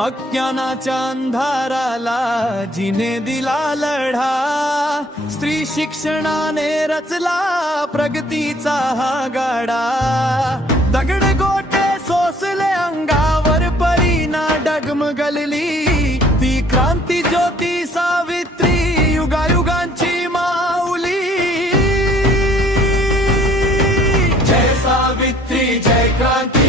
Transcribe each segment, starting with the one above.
अज्ञानाच्या अंधाराला जिने दिला लढा स्त्री शिक्षणाने रचला प्रगतीचा हा गाडा. दगड गोटे सोसले अंगावर परीना डगमगलली ती क्रांती ज्योती सावित्री युगायुगांची माऊली. जय सावित्री जय क्रांती.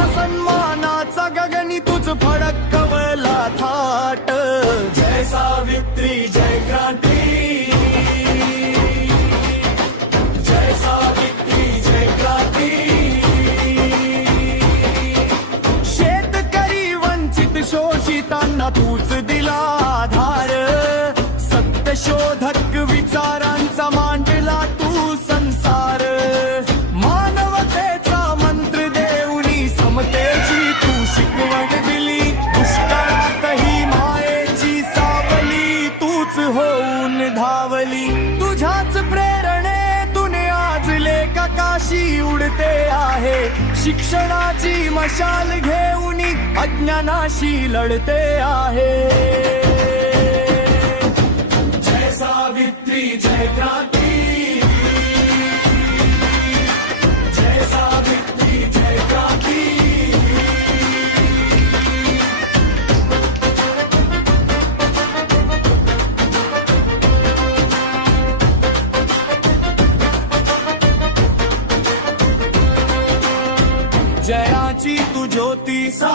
स्त्रीच्या सन्मानाचा गगनी तुझ फडकवला थाट. जय सावित्री जय क्रांती. जय सावित्री जय क्रांती. शेतकरी वंचित शोषितांना तूच दिला आधार. सत्य शोधक तूच होऊन धावली. तुझ्याच प्रेरणेतून आज लेखकाशी उडते आहे. शिक्षणाची मशाल घेऊन अज्ञानाशी लढते आहे. जयाची तू ज्योती सा